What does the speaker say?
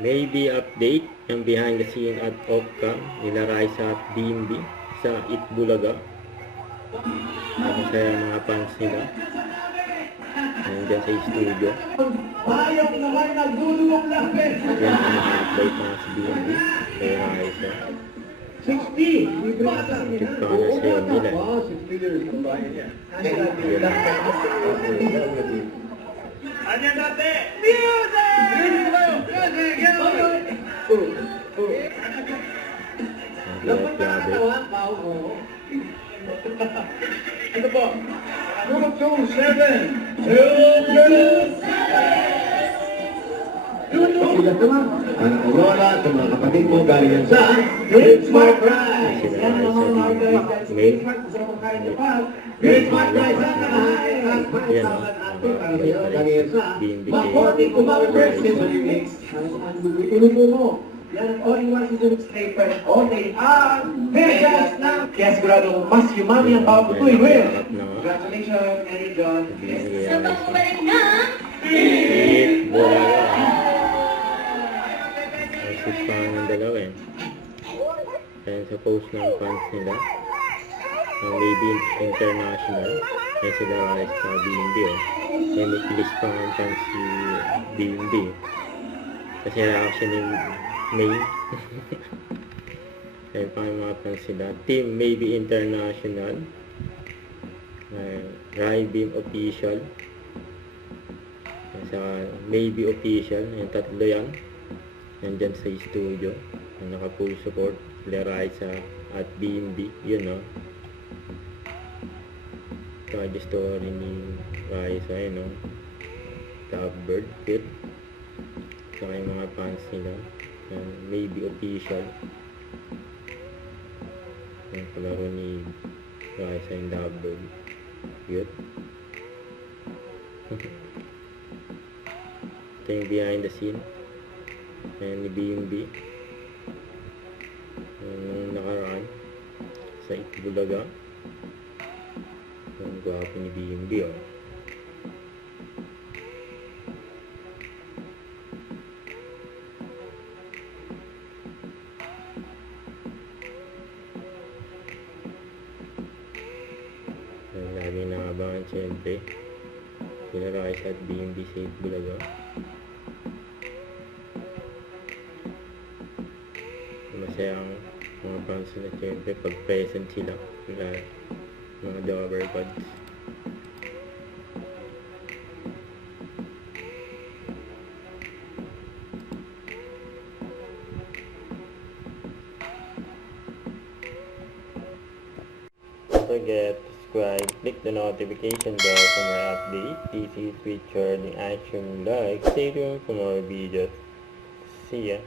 Maybe update yung behind the scene at off-cam nila Raisa at DMB sa Itbulaga. Masaya mga fans nila. Nandiyan sa studio. Bayang naman nagdudulong lapit. Yan ang update na si DMB kay Raisa. 60. Check ka na sa'yo nila. 60 years ng bayan niya. Anyan natin! Music! Ano po? 227! 227! Sila naman, ang Aurora sa mga kapatid mo galing yan sa Great Smart Rice! Yan ang mga mga Great Smart Rice ang nakahain at pagkasalan natin para sa'yo galing yan sa Makorting Kumamabers Seasoning Mix. Inubo mo. Yan ang all-in-one seasoning scraper. O, they are Vegas na! Kaya sigurado mas umami ang bawang putoy, Will! Congratulations, Eddie John! Sabang balik na! Itbulaga. Asis pa ng dalawa eh. Kaya sa post ng fans nila ang Maybe International ay sila Raisa sa DMB eh. Kaya may kilis pa ng fans si DMB kasi reaction ni May. Kaya pa yung mga fans nila Team Maybe International, Rai Beam Official, sa Maybe Official, yung tatlo yan nandyan sa studio ang naka-full support sila Raisa at DMB, yun no. Saka the story ni Raisa yun no, Lovebird Fit, saka yung mga fans nila Maybe Official, yung palaro ni Raisa yung Lovebird yun. Ito yung behind the scene ni BMB nung nakaraan sa Itbulaga. Ang gwapo ni BMB oh. Lagi nangabangan siyempre sila Raisa at BMB sa Itbulaga. Masaya ang mga fans nila siyempre pag present sila mga Jobber Gods. Don't forget to subscribe, click the notification bell for more updates. This is featured in Action Like. Stay tuned for more videos. See ya.